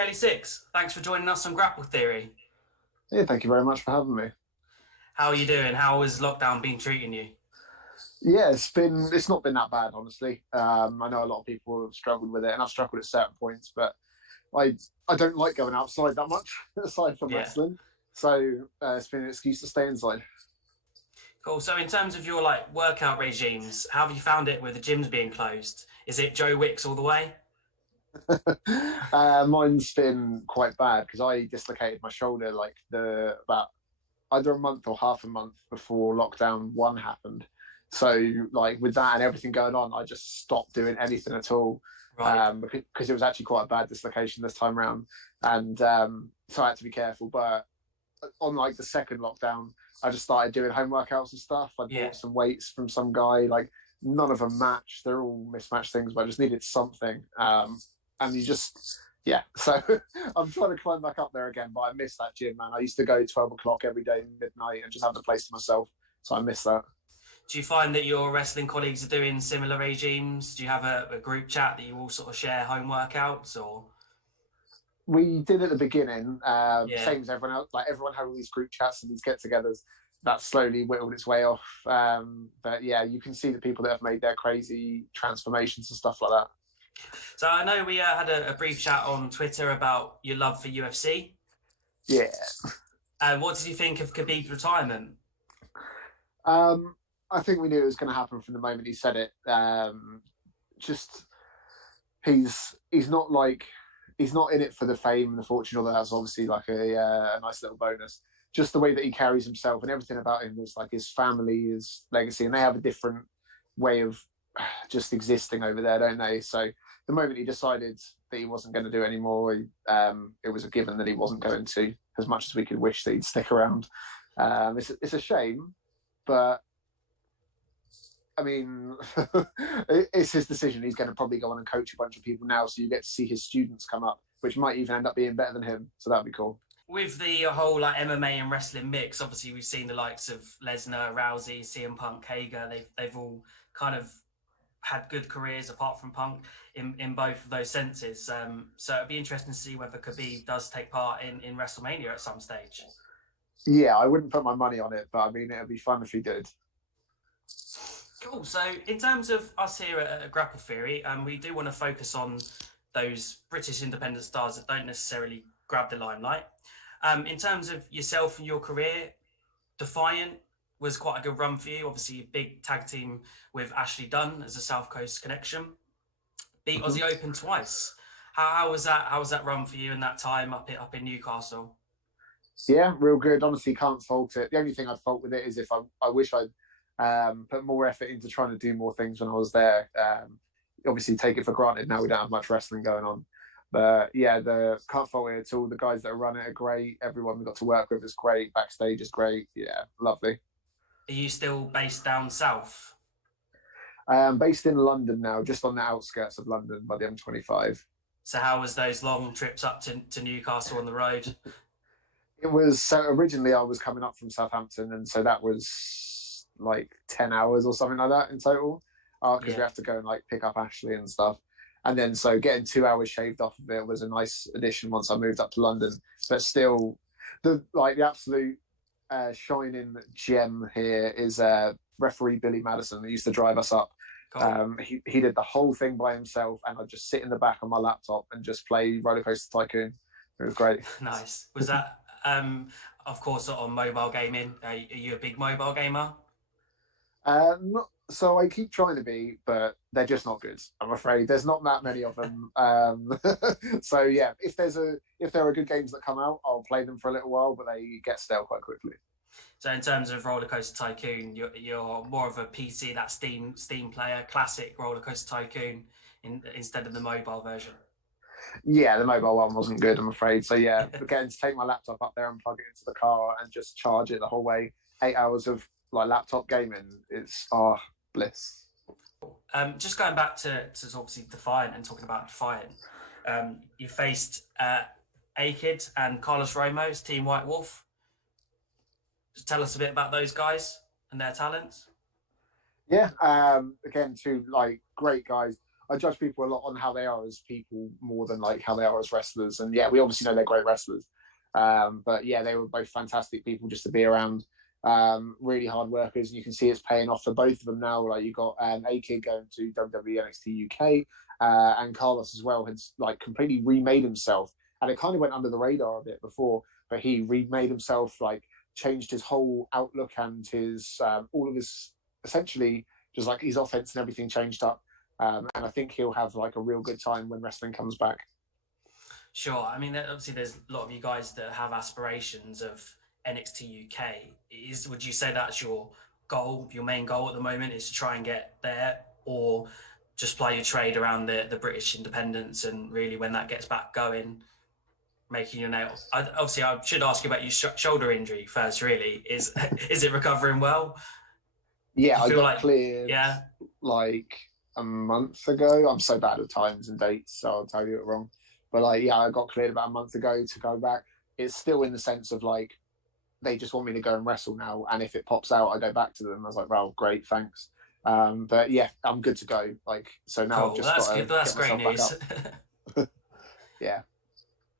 Kelly Sixx. Thanks for joining us on Grapple Theory. Yeah, thank you very much for having me. How are you doing? How has lockdown been treating you? Yeah, it's not been that bad, honestly. I know a lot of people have struggled with it, and I've struggled at certain points, but I I don't like going outside that much, aside from Yeah. wrestling. So it's been an excuse to stay inside. Cool. So in terms of your workout regimes, how have you found it with the gyms being closed? Is it Joe Wicks all the way? Mine's been quite bad because I dislocated my shoulder like the about either a month or half a month before lockdown one happened. So like with that and everything going on, I just stopped doing anything at all Right. because it was actually quite a bad dislocation this time around, and so I had to be careful. But on like the second lockdown, I just started doing home workouts and stuff. I Yeah. bought some weights from some guy. Like none of them matched; they're all mismatched things. But I just needed something, and you just yeah. So I'm trying to climb back up there again, but I miss that gym, man. I used to go 12 o'clock every day, midnight, and just have the place to myself. So I miss that. Do you find that your wrestling colleagues are doing similar regimes? Do you have a group chat that you all sort of share home workouts or? We did at the beginning, Yeah. same as everyone else. Like everyone had all these group chats and these get-togethers. That slowly whittled its way off. But yeah, you can see the people that have made their crazy transformations and stuff like that. So I know we had a brief chat on Twitter about your love for UFC. Yeah. What did you think of Khabib's retirement? Um, I think we knew it was going to happen from the moment he said it. Just he's not like he's not in it for the fame and the fortune, although that's obviously like a nice little bonus. Just the way that he carries himself and everything about him is like his family, his legacy, and they have a different way of just existing over there, don't they? So the moment he decided that he wasn't going to do it anymore, it was a given that he wasn't going to. As much as we could wish that he'd stick around, it's a shame, but I mean, it's his decision. He's going to probably go on and coach a bunch of people now, so you get to see his students come up, which might even end up being better than him. So that'd be cool. With the whole MMA and wrestling mix, obviously we've seen the likes of Lesnar, Rousey, CM Punk, Hager. They've all kind of had good careers apart from Punk in both of those senses. So it'd be interesting to see whether Khabib does take part in WrestleMania at some stage. Yeah, I wouldn't put my money on it, but I mean, it'd be fun if he did. Cool. So in terms of us here at Grapple Theory, we do want to focus on those British independent stars that don't necessarily grab the limelight. In terms of yourself and your career, Defiant was quite a good run for you. Obviously, a big tag team with Ashley Dunn as a South Coast connection. Beat Aussie Open twice. How was that? How was that run for you in that time up in Newcastle? Yeah, real good. Honestly, can't fault it. The only thing I'd fault with it is if I wish I'd put more effort into trying to do more things when I was there. Obviously, take it for granted now we don't have much wrestling going on. But yeah, the can't fault it at all. The guys that run it are great. Everyone we got to work with is great. Backstage is great. Yeah, lovely. Are you still based down south? Based in London now, just on the outskirts of London by the M25. So how was those long trips up to Newcastle on the road? It was so originally I was coming up from Southampton, and so that was like 10 hours or something like that in total, because we have to go and like pick up Ashley and stuff. And then so getting 2 hours shaved off of it was a nice addition once I moved up to London. But still, the absolute shining gem here is referee Billy Madison that used to drive us up. Cool. He did the whole thing by himself, and I'd just sit in the back on my laptop and just play Rollercoaster Tycoon. It was great. Nice. Was that, of course, on mobile gaming? Are you a big mobile gamer? Not, so I keep trying to be, but they're just not good. I'm afraid there's not that many of them. So yeah, if there are good games that come out, I'll play them for a little while, but they get stale quite quickly. So in terms of Rollercoaster Tycoon, you're more of a PC, that Steam player, classic Rollercoaster Tycoon, instead of the mobile version. Yeah, the mobile one wasn't good, I'm afraid. So yeah, again, to take my laptop up there and plug it into the car and just charge it the whole way. 8 hours of like laptop gaming, it's bliss. Just going back to obviously Defiant and talking about Defiant, you faced A-Kid and Carlos Romo's Team White Wolf. Just tell us a bit about those guys and their talents. Yeah, again, two like great guys. I judge people a lot on how they are as people more than like how they are as wrestlers. And yeah, we obviously know they're great wrestlers. But yeah, they were both fantastic people just to be around. Really hard workers, and you can see it's paying off for both of them now. Like you got A-Kid going to WWE NXT UK, and Carlos as well had like completely remade himself, and it kind of went under the radar a bit before, but he remade himself, like changed his whole outlook and his all of his, essentially just like his offense and everything changed up. And I think he'll have like a real good time when wrestling comes back. Sure. I mean, obviously, there's a lot of you guys that have aspirations of NXT UK. Would you say that's your goal, your main goal at the moment, is to try and get there, or just play your trade around the British independents, and really when that gets back going, making your name? Obviously, I should ask you about your shoulder injury first. Really, is it recovering well? Yeah, I got cleared. Yeah, like a month ago. I'm so bad with times and dates, so I'll tell you it wrong. But like, yeah, I got cleared about a month ago to go back. It's still in the sense of like, they just want me to go and wrestle now, and if it pops out, I go back to them. I was like, well, great, thanks. But yeah, I'm good to go. Like, so now cool. I've just That's got good. That's great news. Yeah.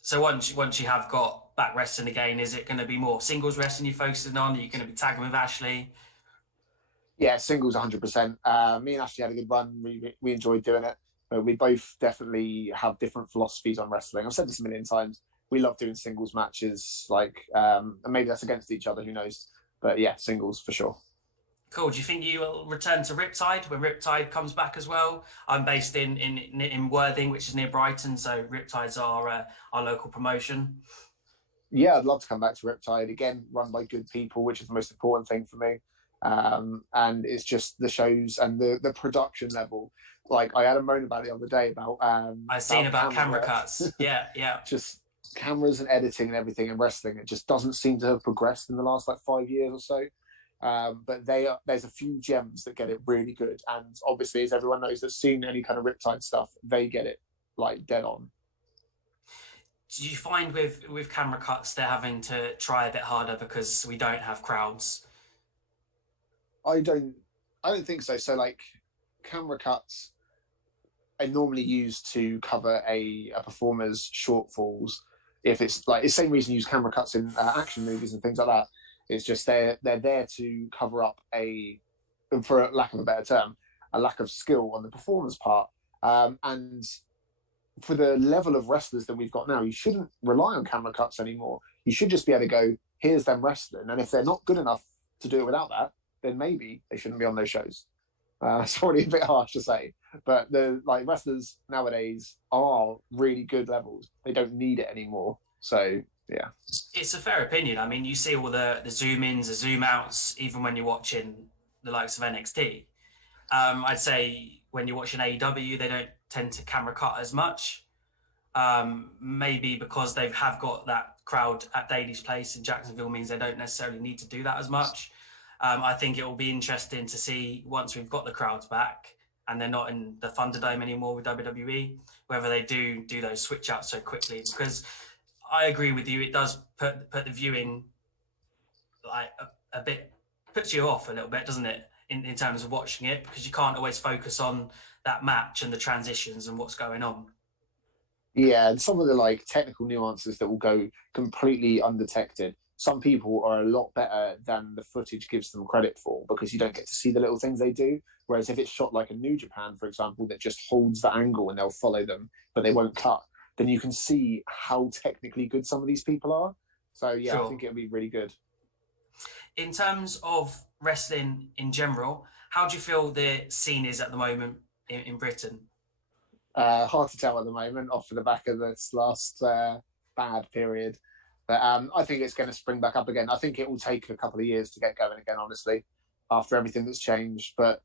So once you have got back wrestling again, is it going to be more singles wrestling you're focusing on? Are you going to be tagging with Ashley? Yeah, singles 100%. Me and Ashley had a good run. We enjoyed doing it. But we both definitely have different philosophies on wrestling. I've said this a million times. We love doing singles matches, like, and maybe that's against each other, who knows? But yeah, singles for sure. Cool. Do you think you will return to Riptide when Riptide comes back as well? I'm based in Worthing, which is near Brighton, so Riptide's our local promotion. Yeah, I'd love to come back to Riptide again, run by good people, which is the most important thing for me. And it's just the shows and the production level. Like I had a moan about it the other day about I've seen about camera cuts. Yeah. Just cameras and editing and everything and wrestling. It just doesn't seem to have progressed in the last like 5 years or so. But there's a few gems that get it really good, and obviously, as everyone knows that's seen any kind of Riptide stuff, they get it like dead on. Do you find with camera cuts they're having to try a bit harder because we don't have crowds? I don't think so. So like camera cuts are normally used to cover a performer's shortfalls. If it's like the same reason you use camera cuts in action movies and things like that. It's just they're there to cover up for lack of a better term, a lack of skill on the performer's part. And for the level of wrestlers that we've got now, you shouldn't rely on camera cuts anymore. You should just be able to go, here's them wrestling. And if they're not good enough to do it without that, then maybe they shouldn't be on those shows. It's probably a bit harsh to say, but the like wrestlers nowadays are really good levels. They don't need it anymore. So yeah, it's a fair opinion. I mean, you see all the zoom ins, the zoom outs, even when you're watching the likes of NXT. I'd say when you're watching AEW, they don't tend to camera cut as much. Maybe because they have got that crowd at Daly's Place in Jacksonville means they don't necessarily need to do that as much. I think it will be interesting to see once we've got the crowds back and they're not in the Thunderdome anymore with WWE, whether they do those switch outs so quickly, because I agree with you. It does put the viewing like a bit, puts you off a little bit, doesn't it? In terms of watching it, because you can't always focus on that match and the transitions and what's going on. Yeah, and some of the like technical nuances that will go completely undetected. Some people are a lot better than the footage gives them credit for, because you don't get to see the little things they do. Whereas if it's shot like a New Japan, for example, that just holds the angle and they'll follow them, but they won't cut, then you can see how technically good some of these people are. So yeah, sure. I think it'll be really good. In terms of wrestling in general, how do you feel the scene is at the moment in Britain? Hard to tell at the moment, off of the back of this last bad period. But I think it's going to spring back up again. I think it will take a couple of years to get going again, honestly, after everything that's changed. But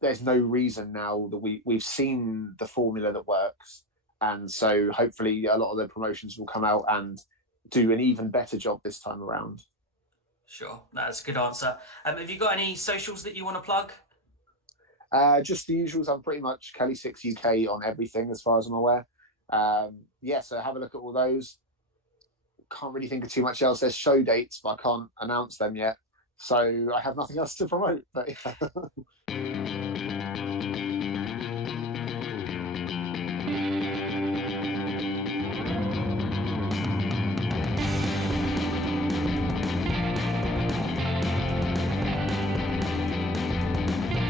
there's no reason now that we've seen the formula that works. And so hopefully a lot of the promotions will come out and do an even better job this time around. Sure, that's a good answer. Have you got any socials that you want to plug? Just the usuals. I'm pretty much Kelly Sixx UK on everything as far as I'm aware. So have a look at all those. Can't really think of too much else. There's show dates, but I can't announce them yet. So I have nothing else to promote. But yeah.